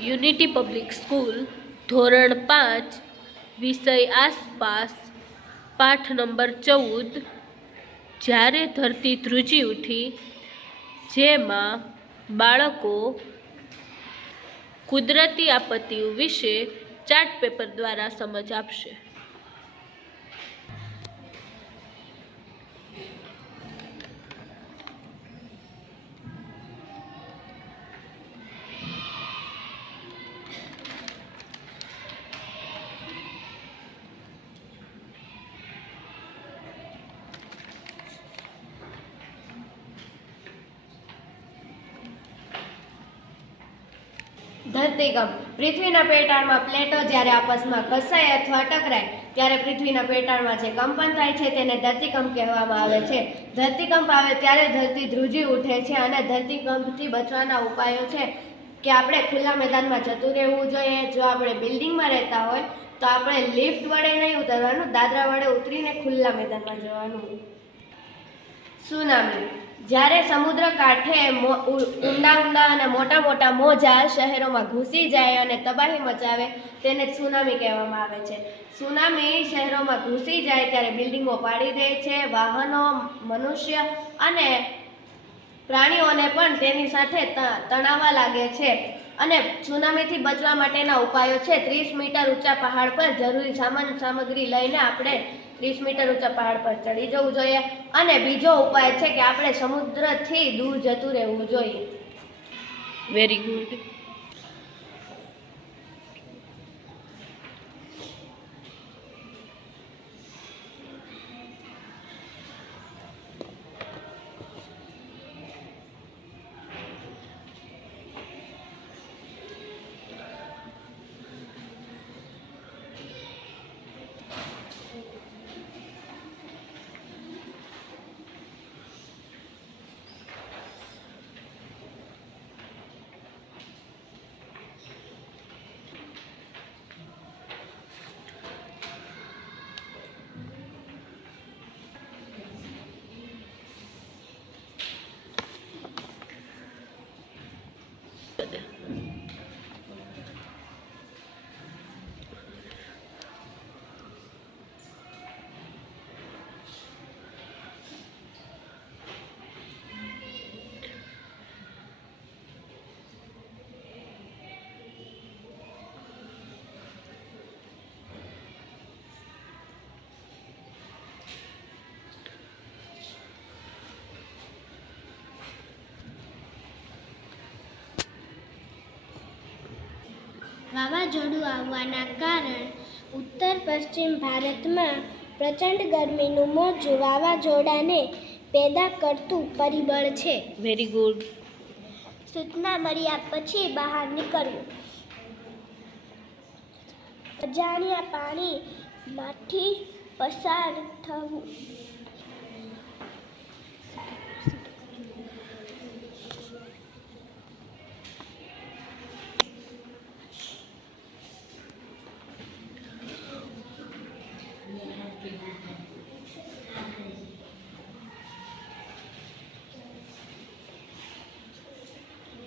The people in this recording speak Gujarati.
યુનિટી પબ્લિક સ્કૂલ ધોરણ 5 વિષય આસપાસ પાઠ નંબર 14 જ્યારે ધરતી ધ્રુજી ઉઠી, જેમાં બાળકો કુદરતી આપત્તિઓ વિશે ચાર્ટ પેપર દ્વારા સમજ આપશે. ધરતીકંપ. પૃથ્વીના પેટાળમાં પ્લેટો જ્યારે આપસમાં ઘસાય અથવા ટકરાય ત્યારે પૃથ્વીના પેટાળમાં જે કંપન થાય છે તેને ધરતીકંપ કહેવામાં આવે છે. ધરતીકંપ આવે ત્યારે ધરતી ધ્રુજી ઉઠે છે અને ધરતીકંપથી બચવાના ઉપાયો છે કે આપણે ખુલ્લા મેદાનમાં જતું રહેવું જોઈએ. જો આપણે બિલ્ડિંગમાં રહેતા હોય તો આપણે લિફ્ટ વડે નહીં ઉતરવાનું, દાદરા વડે ઉતરીને ખુલ્લા મેદાનમાં જવાનું. સુનામી. જ્યારે સમુદ્ર કાંઠે ઊંડા અને મોટા મોજા શહેરોમાં ઘૂસી જાય અને તબાહી મચાવે તેને સુનામી કહેવામાં આવે છે. સુનામી શહેરોમાં ઘૂસી જાય ત્યારે બિલ્ડિંગો પાડી દે છે, વાહનો, મનુષ્ય અને પ્રાણીઓને પણ તેની સાથે તણાવવા લાગે છે. અને સુનામીથી બચવા માટેના ઉપાયો છે: 30 મીટર ઊંચા પહાડ પર જરૂરી સામગ્રી લઈને આપણે 30 મીટર ઊંચા પહાડ પર ચડી જવું જોઈએ. અને બીજો ઉપાય છે કે આપણે સમુદ્રથી દૂર જતું રહેવું જોઈએ. Very good. વાવાઝોડું આવવાના કારણ ઉત્તર પશ્ચિમ ભારતમાં પ્રચંડ ગરમીનું મોજું વાવાઝોડાને પેદા કરતું પરિબળ છે. Very good. સૂચના મળ્યા પછી બહાર નીકળવું. અજાણ્યા પાણીમાંથી પસાર થવું.